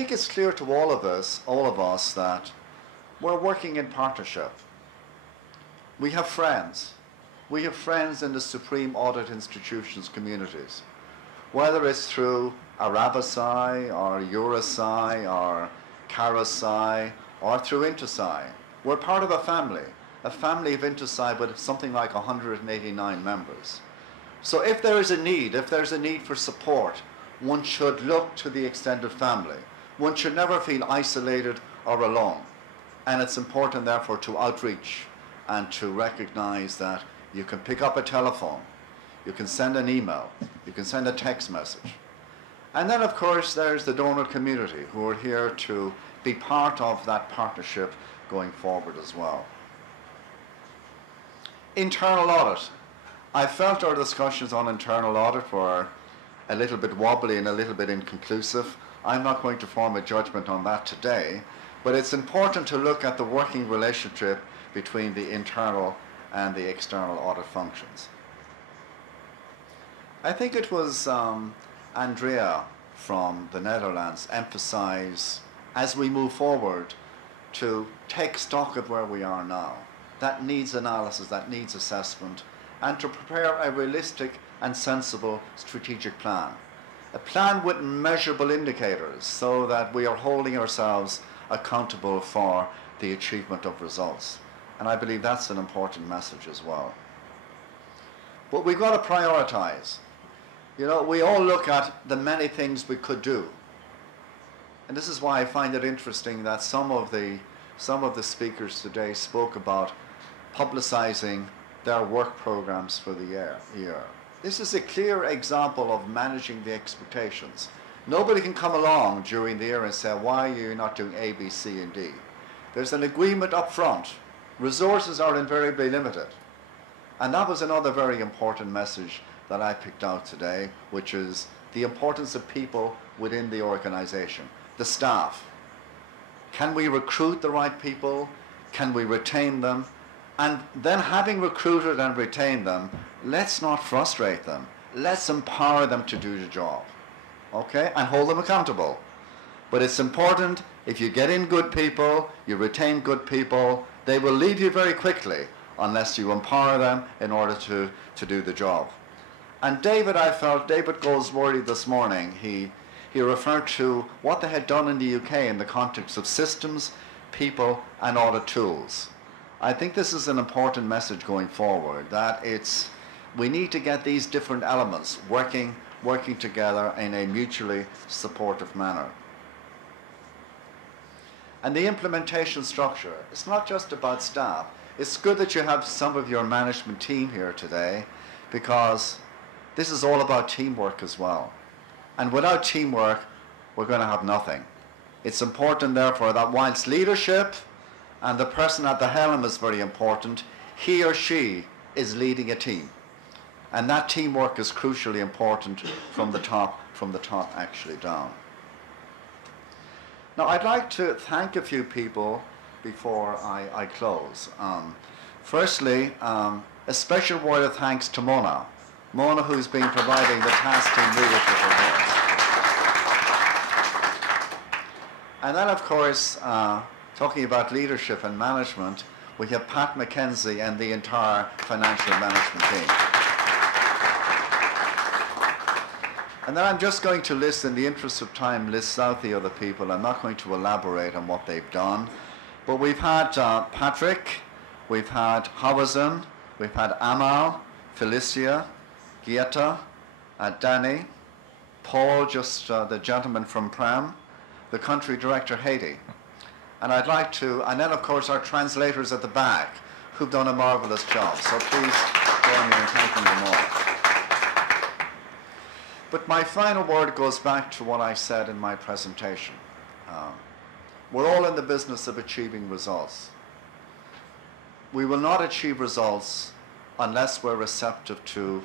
think it's clear to all of us that we're working in partnership. We have friends. We have friends in the Supreme Audit Institutions communities, whether it's through Arabasci or Eurosci or Carasci or through Intosci. We're part of a family of Intosci with something like 189 members. So if there's a need for support, one should look to the extended family. One should never feel isolated or alone. And it's important, therefore, to outreach and to recognize that you can pick up a telephone, you can send an email, you can send a text message. And then, of course, there's the donor community who are here to be part of that partnership going forward as well. Internal audit. I felt our discussions on internal audit were a little bit wobbly and a little bit inconclusive. I'm not going to form a judgment on that today, but it's important to look at the working relationship between the internal and the external audit functions. I think it was Andrea from the Netherlands emphasized, as we move forward, to take stock of where we are now. That needs analysis, that needs assessment, and to prepare a realistic and sensible strategic plan. A plan with measurable indicators so that we are holding ourselves accountable for the achievement of results. And I believe that's an important message as well. But we've got to prioritize. You know, we all look at the many things we could do. And this is why I find it interesting that some of the speakers today spoke about publicizing their work programs for the year. This is a clear example of managing the expectations. Nobody can come along during the year and say, why are you not doing A, B, C, and D? There's an agreement up front. Resources are invariably limited. And that was another very important message that I picked out today, which is the importance of people within the organization, the staff. Can we recruit the right people? Can we retain them? And then having recruited and retained them, let's not frustrate them. Let's empower them to do the job, okay? And hold them accountable. But it's important, if you get in good people, you retain good people, they will leave you very quickly unless you empower them in order to do the job. And David Goldsworthy this morning, he referred to what they had done in the UK in the context of systems, people, and audit tools. I think this is an important message going forward, that we need to get these different elements working together in a mutually supportive manner. And the implementation structure, it's not just about staff. It's good that you have some of your management team here today, because this is all about teamwork as well. And without teamwork, we're going to have nothing. It's important, therefore, that whilst leadership and the person at the helm is very important, he or she is leading a team. And that teamwork is crucially important from the top actually down. Now, I'd like to thank a few people before I close. Firstly, a special word of thanks to Mona. Mona, who's been providing the task team leadership for us. And then, of course, talking about leadership and management, we have Pat McKenzie and the entire financial management team. And then I'm just going to list, in the interest of time, list out the other people. I'm not going to elaborate on what they've done. But we've had Patrick, we've had Hawazin, we've had Amal, Felicia, Gieta, Danny, Paul, just the gentleman from Pram, the country director, Haiti. And I'd like to, and then of course our translators at the back, who've done a marvelous job. So please join me in thanking them all. But my final word goes back to what I said in my presentation. We're all in the business of achieving results. We will not achieve results unless we're receptive to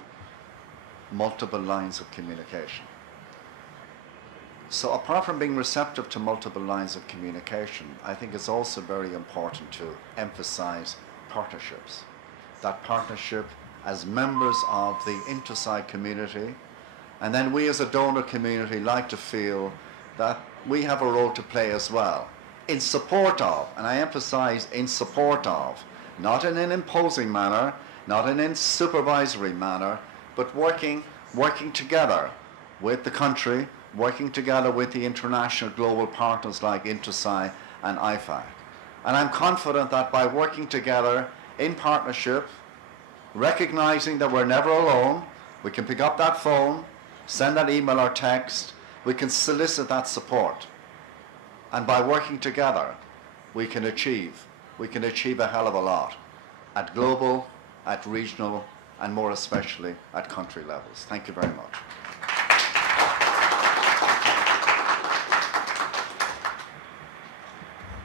multiple lines of communication. So apart from being receptive to multiple lines of communication, I think it's also very important to emphasize partnerships. That partnership as members of the Intosci community, and then we as a donor community like to feel that we have a role to play as well, in support of, and I emphasize in support of, not in an imposing manner, not in a supervisory manner, but working together with the country, working together with the international global partners like INTOSAI and IFAC. And I'm confident that by working together in partnership, recognizing that we're never alone, we can pick up that phone, send that email or text, we can solicit that support. And by working together, we can achieve a hell of a lot at global, at regional, and more especially at country levels. Thank you very much.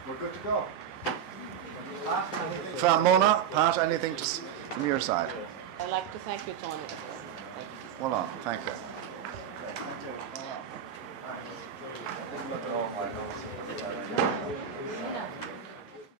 We're good to go. From Mona, Pat, anything from your side? I'd like to thank you, Tony. Hold on, thank you.